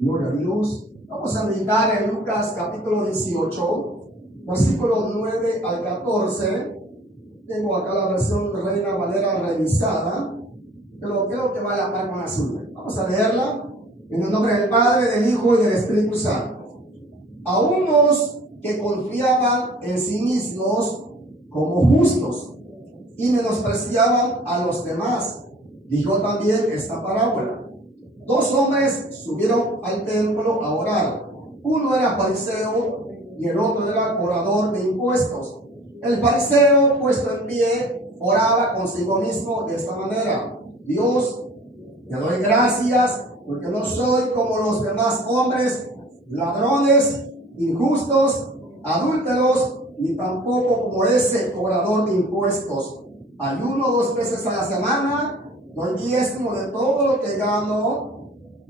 Gloria a Dios. Vamos a meditar en Lucas capítulo 18, versículos 9 al 14. Tengo acá la versión Reina Valera revisada, pero creo que va a la par con la suya. Vamos a leerla en el nombre del Padre, del Hijo y del Espíritu Santo. A unos que confiaban en sí mismos como justos y menospreciaban a los demás, dijo también esta parábola. Dos hombres subieron al templo a orar. Uno era fariseo y el otro era cobrador de impuestos. El fariseo, puesto en pie, oraba consigo mismo de esta manera: Dios, te doy gracias porque no soy como los demás hombres, ladrones, injustos, adúlteros, ni tampoco como ese cobrador de impuestos. Ayuno 2 veces a la semana, doy diezmo de todo lo que gano.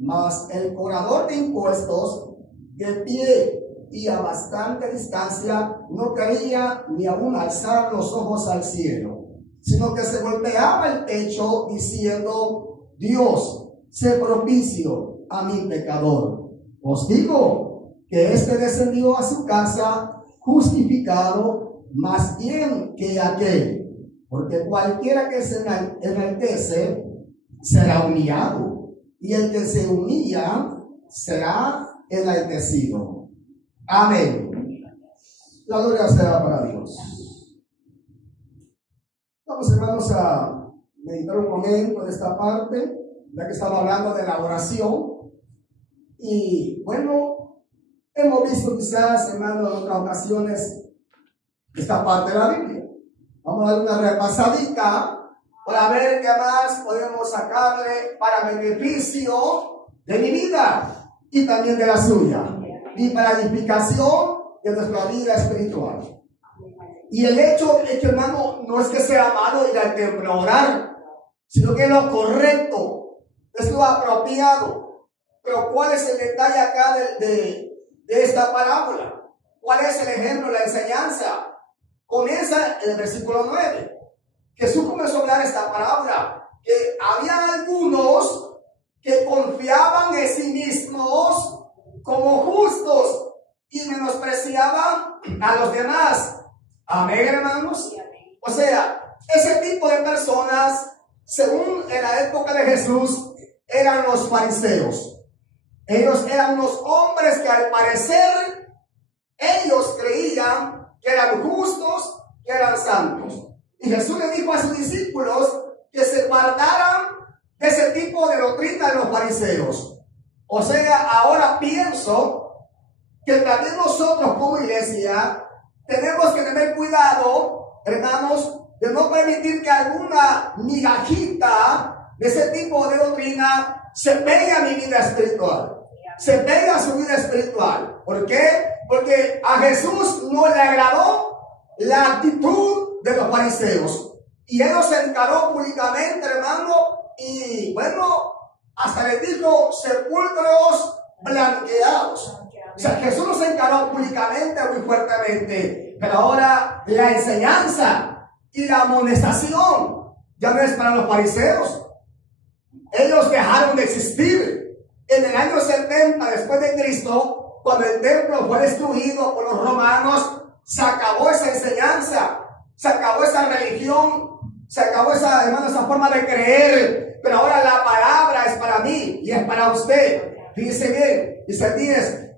Mas el cobrador de impuestos, de pie y a bastante distancia, no quería ni aún alzar los ojos al cielo, sino que se golpeaba el pecho diciendo: Dios, sé propicio a mi pecador. Os digo que éste descendió a su casa justificado más bien que aquel, porque cualquiera que se enaltece será humillado, y el que se humilla será enaltecido. Amén. La gloria sea para Dios. Vamos, hermanos, a meditar un momento de esta parte, ya que estamos hablando de la oración. Y bueno, hemos visto quizás, hermanos, en otras ocasiones esta parte de la Biblia. Vamos a dar una repasadita para ver qué más podemos sacarle para beneficio de mi vida y también de la suya, y para edificación de nuestra vida espiritual. Y el hecho es que, hermano, no es que sea malo ir al templo a orar, sino que es lo correcto, es lo apropiado. Pero ¿cuál es el detalle acá de esta parábola? ¿Cuál es el ejemplo, la enseñanza? Comienza en el versículo 9. Jesús comenzó a hablar esta parábola, que había algunos que confiaban en sí mismos como justos y menospreciaban a los demás. Amén, hermanos. O sea, ese tipo de personas, según en la época de Jesús, eran los fariseos. Ellos eran unos hombres que al parecer ellos creían que eran justos, que eran santos. Y Jesús le dijo a sus discípulos que se guardaran de ese tipo de doctrina de los fariseos. O sea, ahora pienso que también nosotros como iglesia tenemos que tener cuidado, hermanos, de no permitir que alguna migajita de ese tipo de doctrina se pegue a mi vida espiritual, se pegue a su vida espiritual. ¿Por qué? Porque a Jesús no le agradó la actitud de los fariseos, y él los encaró públicamente, hermano, y bueno, hasta les dijo sepulcros blanqueados. O sea, Jesús los encaró públicamente muy fuertemente. Pero ahora la enseñanza y la amonestación ya no es para los fariseos. Ellos dejaron de existir en el año 70 después de Cristo, cuando el templo fue destruido por los romanos. Se acabó esa enseñanza, se acabó esa religión, se acabó esa, hermano, esa forma de creer. Pero ahora la palabra es para mí y es para usted. Fíjese bien, dice 10.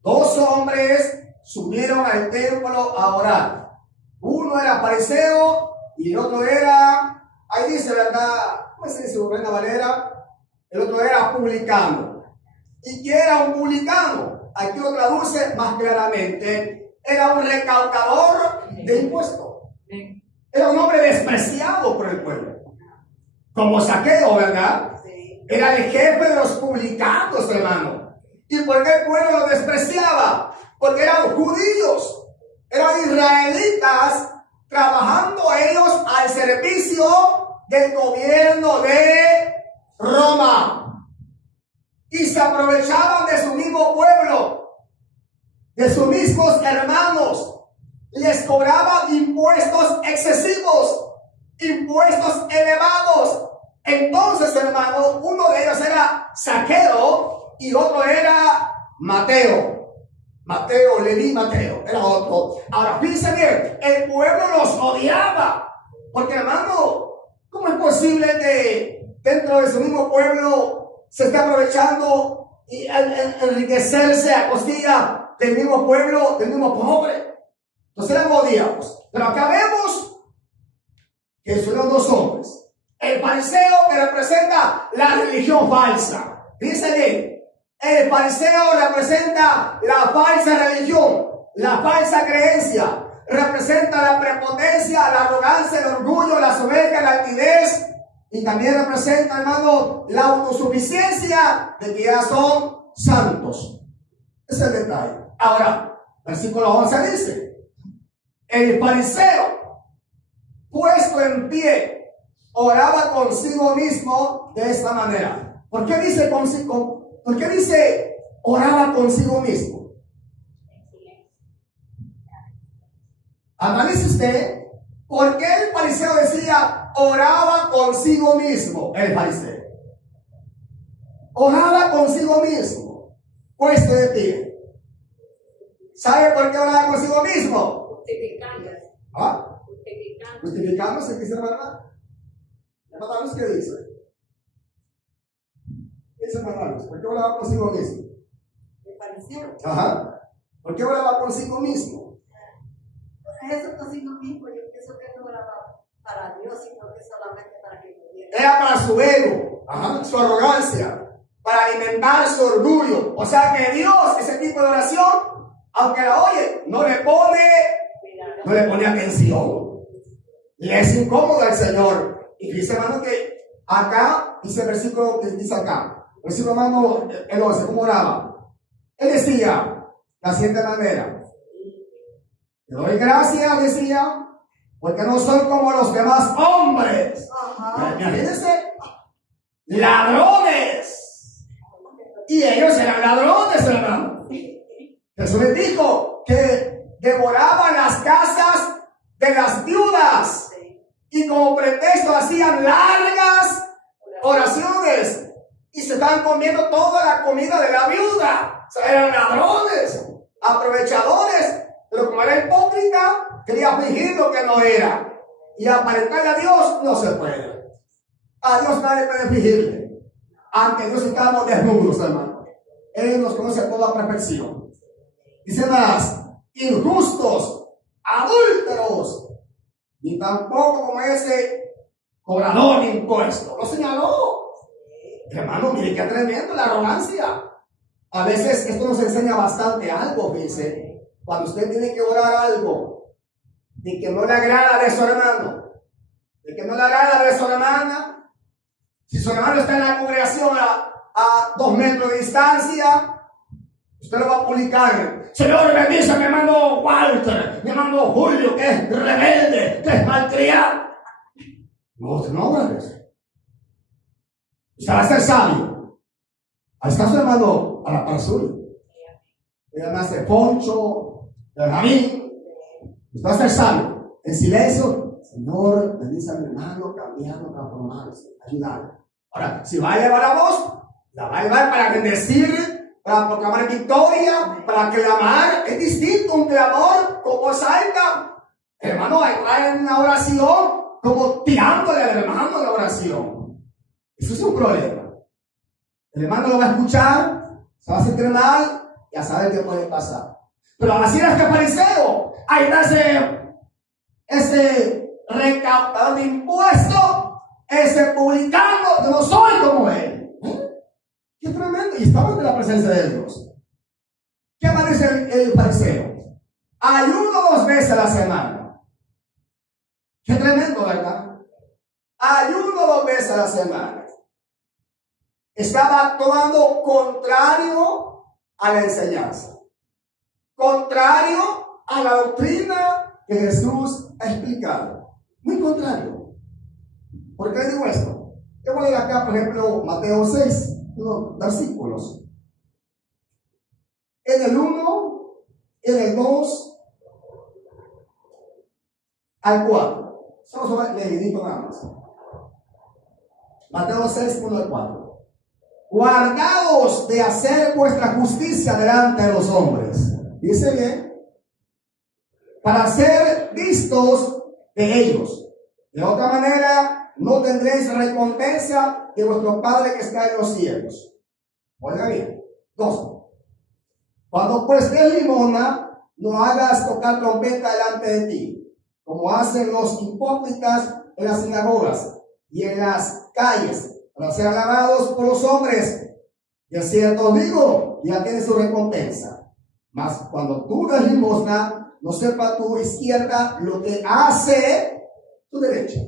Dos hombres subieron al templo a orar. Uno era fariseo y el otro era, ahí dice, ¿verdad? ¿Cómo se dice, Reina Valera? El otro era publicano. ¿Y qué era un publicano? Aquí lo traduce más claramente. Era un recaudador de impuestos. Era un hombre despreciado por el pueblo. Como Zaqueo, ¿verdad? Era el jefe de los publicanos, hermano. ¿Y por qué el pueblo lo despreciaba? Porque eran judíos, eran israelitas, trabajando ellos al servicio del gobierno de Roma. Y se aprovechaban de su mismo pueblo, de sus mismos hermanos. Les cobraban impuestos excesivos, impuestos elevados. Entonces, hermano, uno de ellos era Zaqueo, y otro era Mateo. Mateo, Leví, Mateo, era otro. Ahora, fíjense bien, el pueblo los odiaba. Porque, hermano, ¿cómo es posible que dentro de su mismo pueblo se esté aprovechando y enriquecerse a costilla del mismo pueblo, del mismo pobre? Entonces eran odiados. Pero acá vemos que son los dos hombres. El fariseo, que representa la religión falsa. Fíjense bien. El fariseo representa la falsa religión, la falsa creencia, representa la prepotencia, la arrogancia, el orgullo, la soberbia, la altivez, y también representa, hermano, la autosuficiencia de que ya son santos. Ese es el detalle. Ahora, versículo 11 dice: el fariseo, puesto en pie, oraba consigo mismo de esta manera. ¿Por qué dice consigo? ¿Por qué dice oraba consigo mismo? Analice usted por qué el fariseo decía oraba consigo mismo. El fariseo oraba consigo mismo, puesto de pie. ¿Sabe por qué oraba consigo mismo? Justificándose. ¿Ah? Justificándose, ¿qué dice la verdad? ¿Qué dice? ¿Por qué oraba consigo mismo? El fariseo. Ajá. ¿Por qué oraba consigo mismo? Eso consigo mismo, yo pienso que no oraba para Dios, sino que solamente para que lo viera. Era para su ego, ajá, su arrogancia, para alimentar su orgullo. O sea que Dios, ese tipo de oración, aunque la oye, no le pone atención. Y es incómodo al Señor. Y dice, hermano, que acá, dice el versículo que dice acá. Versículo, hermano, el 11, ¿cómo oraba? Él decía, la siguiente manera: te doy gracias, decía, porque no soy como los demás hombres. Imagínense, ladrones. Y ellos eran ladrones, hermano. Jesús les dijo que devoraban las casas de las viudas y como pretexto hacían largas oraciones. Y se estaban comiendo toda la comida de la viuda. O sea, eran ladrones, aprovechadores. Pero como era hipócrita, quería fingir lo que no era. Y aparentarle a Dios no se puede. A Dios nadie puede fingirle. Ante Dios estamos desnudos, hermano. Él nos conoce a toda perfección. Dice más: injustos, adúlteros, ni tampoco como ese cobrador de impuestos. Lo señaló. Hermano, mire qué tremendo la arrogancia. A veces esto nos enseña bastante algo, fíjense. Cuando usted tiene que orar algo de que no le agrada de su hermano, de que no le agrada de su hermana, si su hermano está en la congregación a 2 metros de distancia, usted lo va a publicar: Señor, bendice a mi hermano Walter, mi hermano Julio, que es rebelde, que es malcriado. No, usted no habla de eso. Usted va a ser sabio. Ahí está su hermano a la par suya. Ella me hace Poncho, Benjamín. Usted va a ser sabio. En silencio: Señor, bendice a mi hermano, cambiarlo, transformarse, ayudarle. Ahora, si va a elevar la voz, la va a elevar para bendecir, para proclamar victoria, para clamar. Es distinto un clamor como salta. Hermano, hay una oración como tirándole al hermano la oración. Eso es un problema. El hermano lo va a escuchar, se va a sentir mal, ya sabe qué puede pasar. Pero así era este fariseo. Ahí está ese recaudador de impuestos, ese publicano. Yo no soy como él. Qué tremendo. Y estamos en la presencia de Dios. ¿Qué más dice el fariseo? Ayuno 2 veces a la semana. Qué tremendo, ¿verdad? Ayuno 2 veces a la semana. Estaba actuando contrario a la enseñanza, contrario a la doctrina que Jesús ha explicado. Muy contrario. ¿Por qué digo esto? Yo voy a ir acá, por ejemplo, Mateo 6, unos versículos. En el 1, en el 2, al 4. Solo leidito nada más. Mateo 6, 1 al 4. guardaos de hacer vuestra justicia delante de los hombres. Dice bien, para ser vistos de ellos. De otra manera, no tendréis recompensa de vuestro Padre que está en los cielos. Oiga bien. 2. Cuando pues des limosna, no hagas tocar trompeta delante de ti, como hacen los hipócritas en las sinagogas y en las calles, para ser alabados por los hombres. Y es cierto, digo, ya tienes su recompensa. Mas cuando tú des limosna, no sepa tu izquierda lo que hace tu derecha.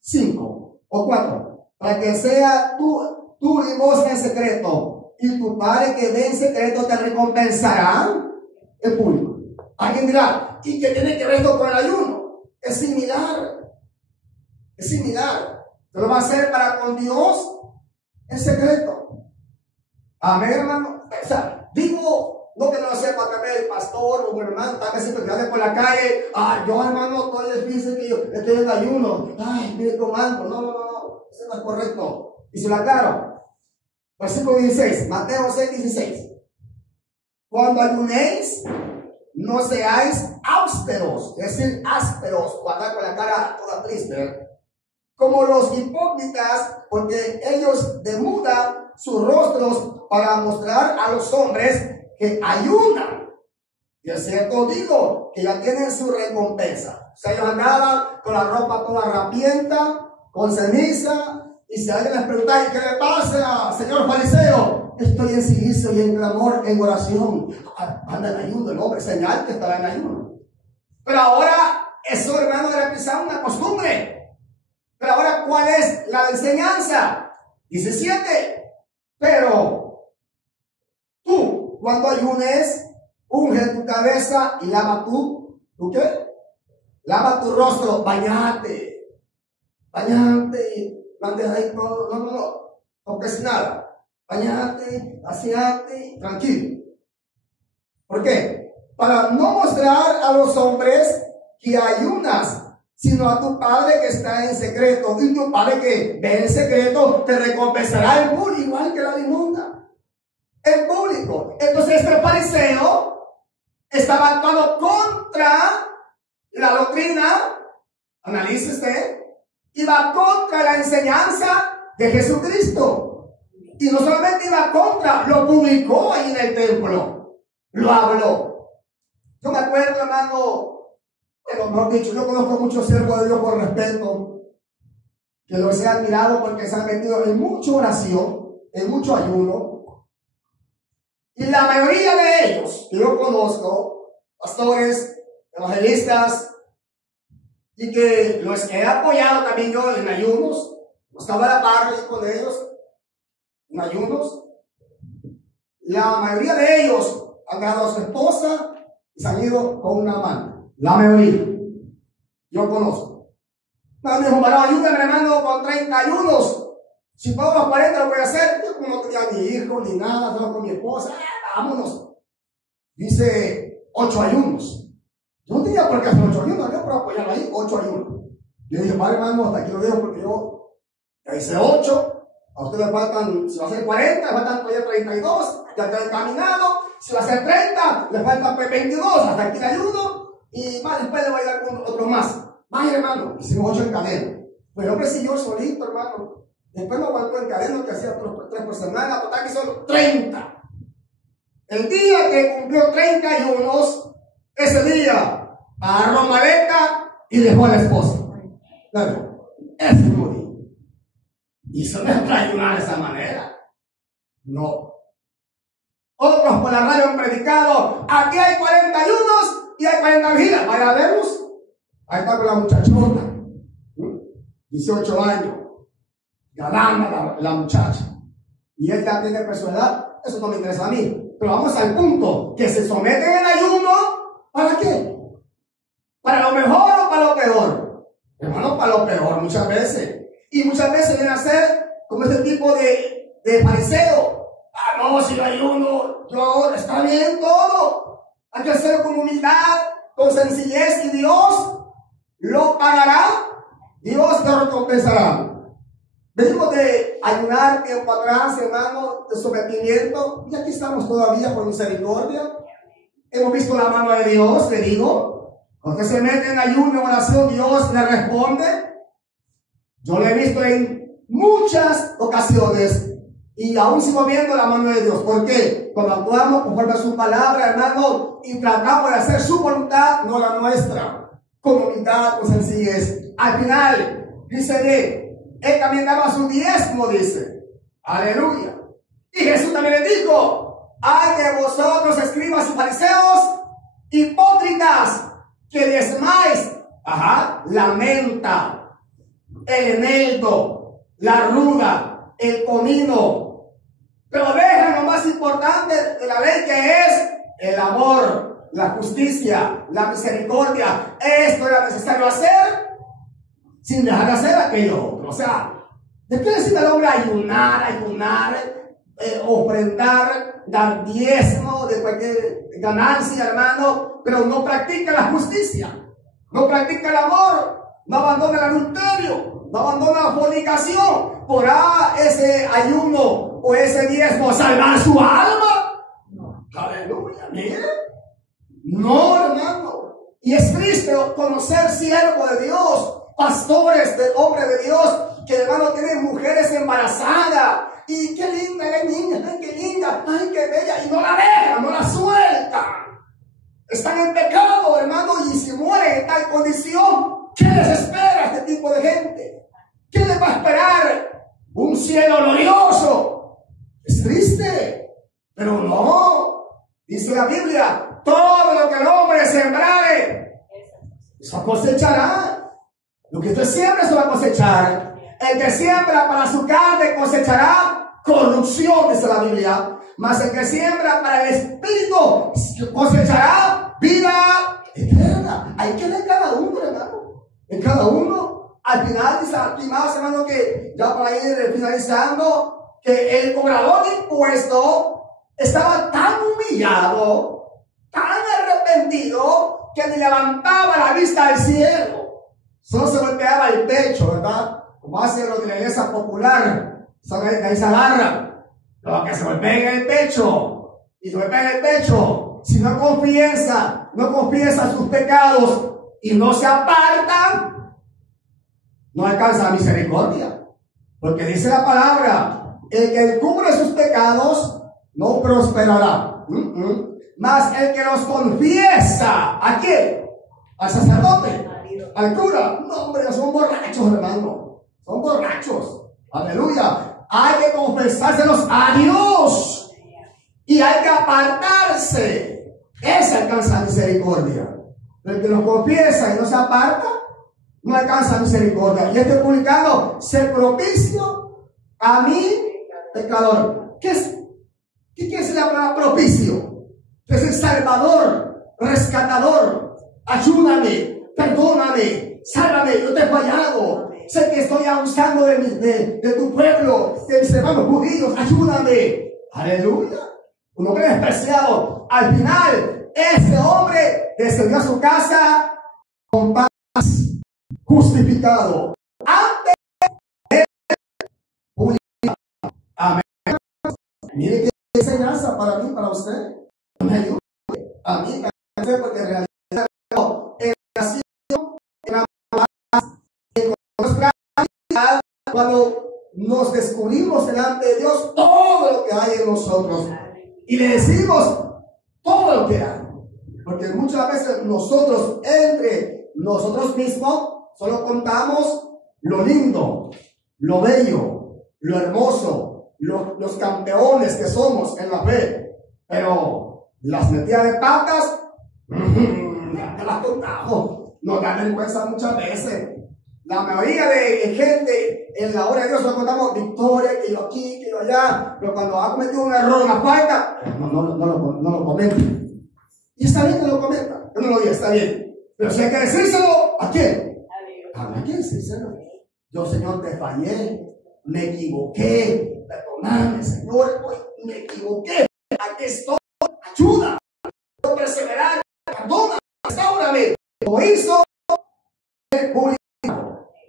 5 o 4. Para que sea tu limosna en secreto, y tu Padre que ve en secreto te recompensará en público. Alguien dirá, ¿y qué tiene que ver esto con el ayuno? Es similar. Es similar. Pero va a ser para con Dios en secreto. Amén, hermano. O sea, digo, no que no lo sepa también el pastor o mi hermano, tal vez siempre que ande por la calle. Yo, hermano, todo les dice que yo estoy en ayuno. Ay, mire comando. No. Eso no es correcto. Y se lo aclaro. Versículo 16, Mateo 6:16. Cuando ayunéis, no seáis austeros, es decir, ásperos, o andar con la cara toda triste, como los hipócritas, porque ellos demudan sus rostros para mostrar a los hombres que ayunan. Y es cierto, digo, que ya tienen su recompensa. O sea, ellos andaban con la ropa toda rapienta, con ceniza. Y si alguien les pregunta, ¿qué le pasa, señor fariseo? Estoy en silicio y en clamor, en oración. Anda en ayuno el hombre, señal que estará en ayuno. Pero ahora, eso, hermano, era quizá una costumbre. Pero ahora, ¿cuál es la enseñanza? 17. Pero tú, cuando ayunes, unge tu cabeza y lava ¿tú qué? Lava tu rostro, bañate. No toques nada. Bañate, aseate, tranquilo. ¿Por qué? Para no mostrar a los hombres que ayunas, sino a tu Padre que está en secreto. Y tu Padre que ve en secreto te recompensará en público, igual que la limosna. En público. Entonces este fariseo estaba actuando contra la doctrina. Analice usted. Iba contra la enseñanza de Jesucristo. Y no solamente iba contra, lo publicó ahí en el templo. Lo habló. Yo me acuerdo, hermano, bueno, mejor dicho, yo conozco muchos siervos de Dios por respeto, que los he admirado porque se han metido en mucha oración, en mucho ayuno. Y la mayoría de ellos que yo conozco, pastores, evangelistas, y que los he apoyado también yo en ayunos, estaba a la par con ellos en ayunos. La mayoría de ellos han dejado a su esposa y se han ido con una amante. La mayoría. Yo conozco. Me dijo, bueno, ayúdame, hermano, con 30 ayunos. Si puedo los 40 lo voy a hacer. Yo no tenía ni hijo ni nada, solo con mi esposa. Vámonos. Dice 8 ayunos. Yo no tenía por qué hacer 8 ayunos, yo por apoyar ahí 8 ayunos. Yo dije, padre, hermano, hasta aquí lo dejo porque yo ya hice 8. A usted le faltan, si va a ser 40, le faltan todavía 32. Ya está encaminado. Si va a ser 30, le faltan 22. Hasta aquí le ayudo. Y más después le voy a dar con otro más. Vaya, hermano, hicimos 8 en cadena. Pero el hombre siguió solito, hermano. Después me aguantó en cadena, que hacía 3 por semana. Total que son 30. El día que cumplió 30 ayunos, ese día agarró maleta y dejó a la esposa. Claro, ese mismo día. Y eso no es para ayunar de esa manera. No. Otros por la radio han predicado, aquí hay 40 ayunos y hay 40 vigilas. Vaya a verlos. Ahí está con la muchachota, 18 años, galana la muchacha. Y él ya tiene su edad. Eso no me interesa a mí. Pero vamos al punto, que se someten en ayuno. ¿Para qué? ¿Para lo mejor o para lo peor? Hermano, para lo peor muchas veces. Y muchas veces viene a ser como ese tipo de fariseo. No, si no ayuno, yo, está bien todo. Hay que hacerlo con humildad, con sencillez, y Dios lo pagará. Dios te recompensará. Venimos de ayunar tiempo atrás, hermano, de sometimiento, y aquí estamos todavía por misericordia. Hemos visto la mano de Dios, le digo, porque se mete en ayuno, en oración, Dios le responde. Yo lo he visto en muchas ocasiones y aún sigo viendo la mano de Dios. ¿Por qué? Cuando actuamos conforme a su palabra, hermano, y tratamos de hacer su voluntad, no la nuestra, con humildad, con sencillez. Al final, dice él también daba su diezmo, dice. Aleluya. Y Jesús también le dijo: ay de vosotros, escribas y fariseos, hipócritas, que diezmáis, la menta, el eneldo, la ruda, el comino, pero dejan lo más importante de la ley, que es el amor, la justicia, la misericordia. Esto era necesario hacer sin dejar de hacer aquello otro. O sea, ¿de qué necesita el hombre ayunar, ofrendar, dar diezmo de cualquier ganancia, hermano, pero no practica la justicia, no practica el amor, no abandona el adulterio, no abandona la fornicación? ¿Podrá ese ayuno o ese diezmo salvar su alma? No. Aleluya, mire. No, hermano. Y es triste conocer siervos de Dios, pastores de hombres de Dios, que, hermano, tienen mujeres embarazadas. Y qué linda la niña, ay, qué linda, ay, qué bella, y no la dejan, no la sueltan. Están en pecado, hermano, y si mueren en tal condición, ¿qué les espera a este tipo de gente? ¿Qué les va a esperar? Un cielo glorioso. Es triste, pero no. Dice la Biblia: todo lo que el hombre sembrare, eso cosechará. Lo que usted siembra, eso va a cosechar. El que siembra para su carne cosechará corrupción, dice la Biblia. Mas el que siembra para el espíritu cosechará vida eterna. Hay que ver cada uno, hermano. En cada uno. Al final dice aquí más, hermano, que ya para ir finalizando, que el cobrador de impuestos estaba tan humillado, tan arrepentido, que ni levantaba la vista al cielo. Solo se golpeaba el pecho, ¿verdad? Como hacen los de la iglesia popular. Ahí se agarran. Los que se golpean en el pecho. Y se golpean en el pecho. Si no confiesa sus pecados y no se apartan, no alcanza la misericordia. Porque dice la palabra: el que cubre sus pecados no prosperará. Mas el que los confiesa, ¿a quién? Al sacerdote, al cura. No, hombre, son borrachos, hermano. Son borrachos. Aleluya. Hay que confesárselos a Dios. Y hay que apartarse. Ese alcanza misericordia. El que los confiesa y no se aparta, no alcanza misericordia. Y este publicano: ser propicio a mí, pecador. ¿Qué quiere decir la palabra propicio? Es el salvador, rescatador. Ayúdame, perdóname, sálvame, yo te he fallado. Sé que estoy abusando de tu pueblo, de mis hermanos judíos. Ayúdame. Aleluya. Un hombre despreciado. Al final, ese hombre descendió a su casa con paz, justificado. Antes de amén. Mire qué enseñanza para mí, para usted. Me ayuda a mí, porque en realidad cuando nos descubrimos delante de Dios todo lo que hay en nosotros y le decimos todo lo que hay, porque muchas veces nosotros, entre nosotros mismos, solo contamos lo lindo, lo bello, lo hermoso, los campeones que somos en la fe, pero las metidas de patas ya las contamos, nos da vergüenza muchas veces. La mayoría de gente en la hora de Dios nos contamos victoria, que yo aquí, que yo allá, pero cuando ha cometido un error, una falta, no lo comenten. Y está bien que lo comenta, yo no lo digo, está bien. Pero si hay que decírselo, ¿a quién? ¿A quién decírselo? Yo, Señor, te fallé, me equivoqué, perdóname, Señor, me equivoqué, aquí estoy, ayuda, quiero perseverar, perdóname, restaurame. Como hizo el público.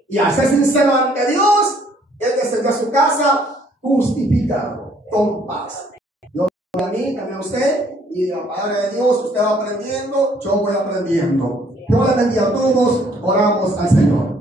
Y hacer sincero ante Dios, él descendió a su casa justificado, con paz. Dios a mí, también a usted, y la palabra de Dios, usted va aprendiendo, yo voy aprendiendo. Yo le bendiga a todos, oramos al Señor.